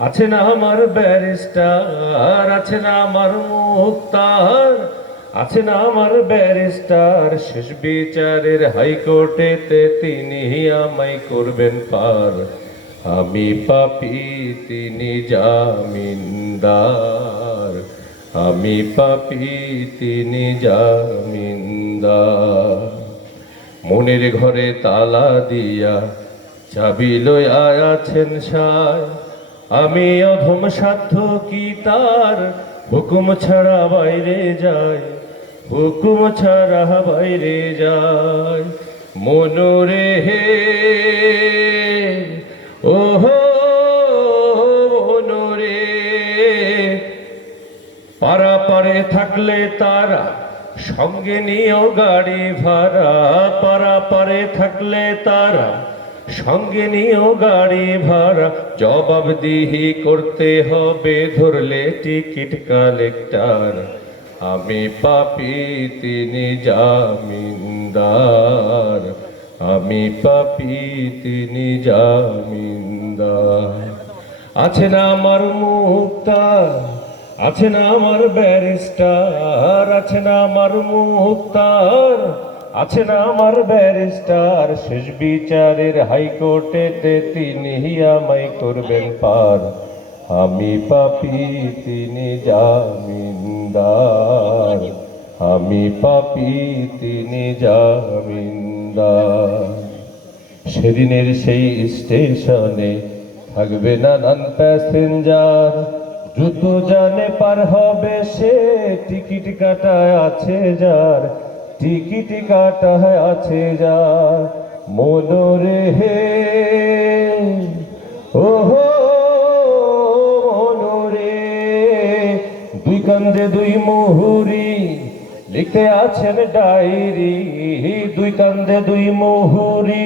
আছে না আমার ব্যারিস্টার, আছে না আমার মুক্তার, আছে না আমার ব্যারিস্টার, শেষ বিচারের হাইকোর্টেতে তিনি আমায় করবেন পার। আমি পাপি, তিনি জামিনদার। আমি পাপি, তিনি জামিনদার। মনের ঘরে তালা দিয়া চাবি লইয়া আছেন সায়। আমি অধম সাধ্য কি তার? হুকুম ছাড়া বাইরে যায়, হুকুম ছাড়া বাইরে যায়। মনোরে হে, ওহো মনোরে পারা পারে থাকলে তারা, সঙ্গে নিয়েও গাড়ি ভাড়া। পারা পারে থাকলে তারা সঙ্গে নিয়েও গাড়ি ভাড়া। জবাবদিহি করতে হবে, ধরলে টিকিট কালেক্টর। আমি পাপি, তিনি জামিনদার। আমি পাপি, তিনি জামিনদার। আছে না আমার মুক্তার আছে না আমার ব্যারিস্টার। আছে না আমার মুক্তার। আছে না আমার ব্যারিস্টার? শেষ বিচারের হাইকোর্টেতে তিনি আমায় করবেন পার। আমি পাপি, তিনি জামিনদার। আমি পাপি, তিনি জামিনদার। সেদিনের সেই স্টেশনে থাকবে নানান প্যাসেঞ্জার। দ্রুত জানে পার হবে সে, টিকিট কাটায় আছে যার। টিকিট কাটায় আছে যার মনোরে হে। ওহো মনোরে দুই কান্দে দুই মুহুরি লিখতে আছেন ডায়েরি। দুই কান্দে দুই মুহুরি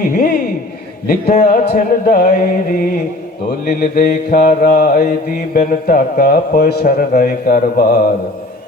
লিখতে আছেন ডায়েরি। দলিল দেখা রায় দিবেন টাকা, পয়সার রায় কারবার।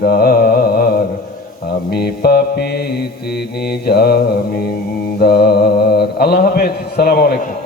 জামিনদার আমি পাপি তিনি জামিনদার। আল্লাহ হাফেজ সালাম আলাইকুম।